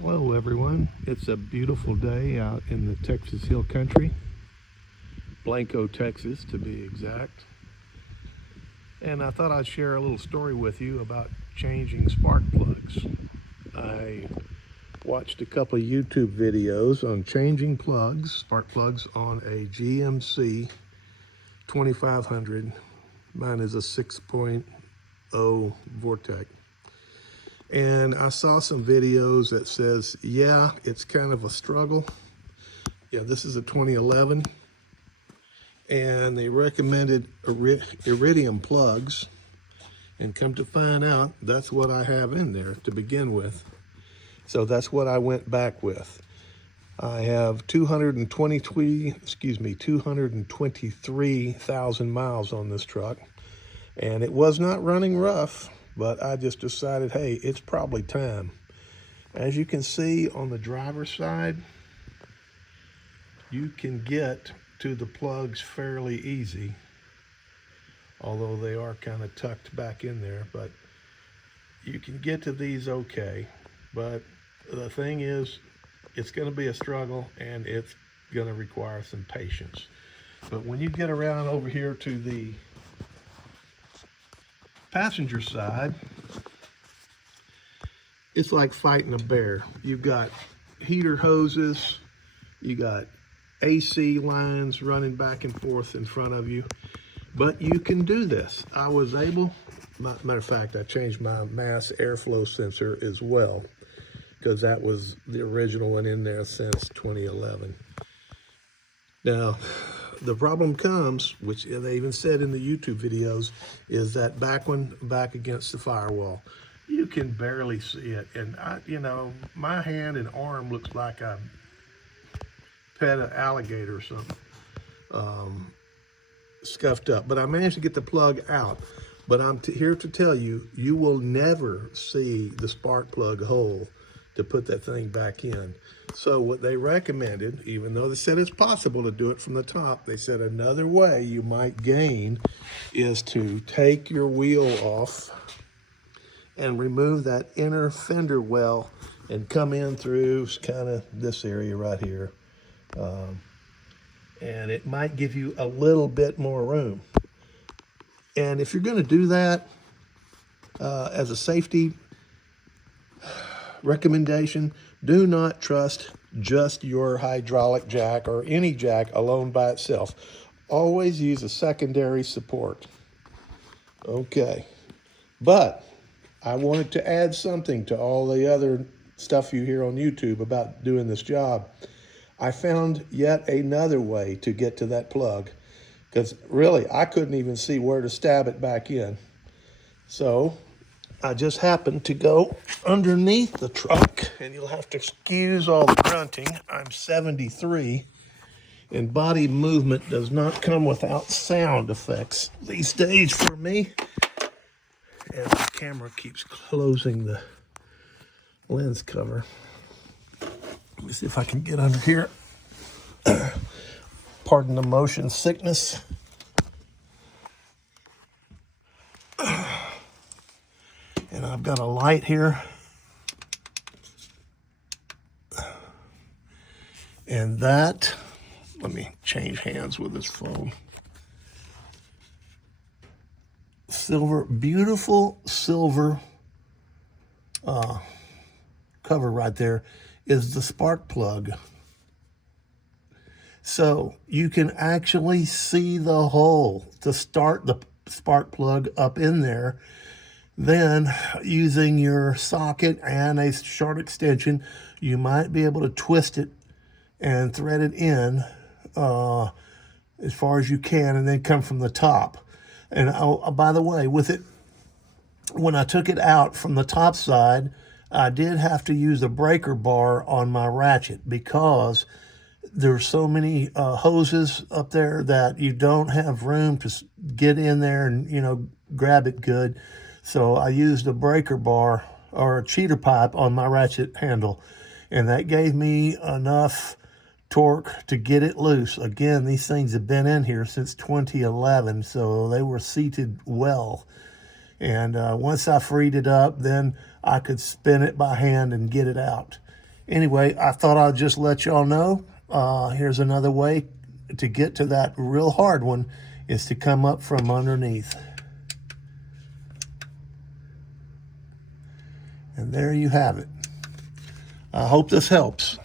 Hello everyone, it's a beautiful day out in the Texas Hill Country, Blanco, Texas to be exact. And I thought I'd share a little story with you about changing spark plugs. I watched a couple of YouTube videos on changing plugs, spark plugs on a GMC 2500. Mine is a 6.0 Vortec. And I saw some videos that says, yeah, it's kind of a struggle. Yeah, this is a 2011. And they recommended iridium plugs. And come to find out, that's what I have in there to begin with. So that's what I went back with. I have 223,000 miles on this truck. And it was not running rough, but I just decided, hey, it's probably time. As you can see on the driver's side, you can get to the plugs fairly easy, although they are kind of tucked back in there, but you can get to these okay. But the thing is, it's going to be a struggle and it's going to require some patience. But when you get around over here to the passenger side, it's like fighting a bear. You've got heater hoses, you got AC lines running back and forth in front of you, but you can do this. I was able, matter of fact, I changed my mass airflow sensor as well, because that was the original one in there since 2011. Now, the problem comes, which they even said in the YouTube videos, is that back one back against the firewall. You can barely see it. And my hand and arm looks like I pet an alligator or something, scuffed up. But I managed to get the plug out. But I'm here to tell you, you will never see the spark plug hole to put that thing back in. So what they recommended, even though they said it's possible to do it from the top, they said another way you might gain is to take your wheel off and remove that inner fender well and come in through kind of this area right here. And it might give you a little bit more room. And if you're going to do that as a safety recommendation, do not trust just your hydraulic jack or any jack alone by itself. Always use a secondary support. Okay, but I wanted to add something to all the other stuff you hear on YouTube about doing this job. I found yet another way to get to that plug, because really I couldn't even see where to stab it back in. So I just happened to go underneath the truck, and you'll have to excuse all the grunting. I'm 73, and body movement does not come without sound effects these days for me. And the camera keeps closing the lens cover. Let me see if I can get under here. Pardon the motion sickness. And I've got a light here. And that, let me change hands with this phone. Silver, beautiful silver cover right there is the spark plug. So you can actually see the hole to start the spark plug up in there. Then, using your socket and a short extension, you might be able to twist it and thread it in as far as you can, and then come from the top. And by the way, with it, when I took it out from the top side, I did have to use a breaker bar on my ratchet, because there's so many hoses up there that you don't have room to get in there and grab it good. So I used a breaker bar or a cheater pipe on my ratchet handle, and that gave me enough torque to get it loose. Again, these things have been in here since 2011, so they were seated well. And once I freed it up, then I could spin it by hand and get it out. Anyway, I thought I'd just let y'all know. Here's another way to get to that real hard one, is to come up from underneath. And there you have it. I hope this helps.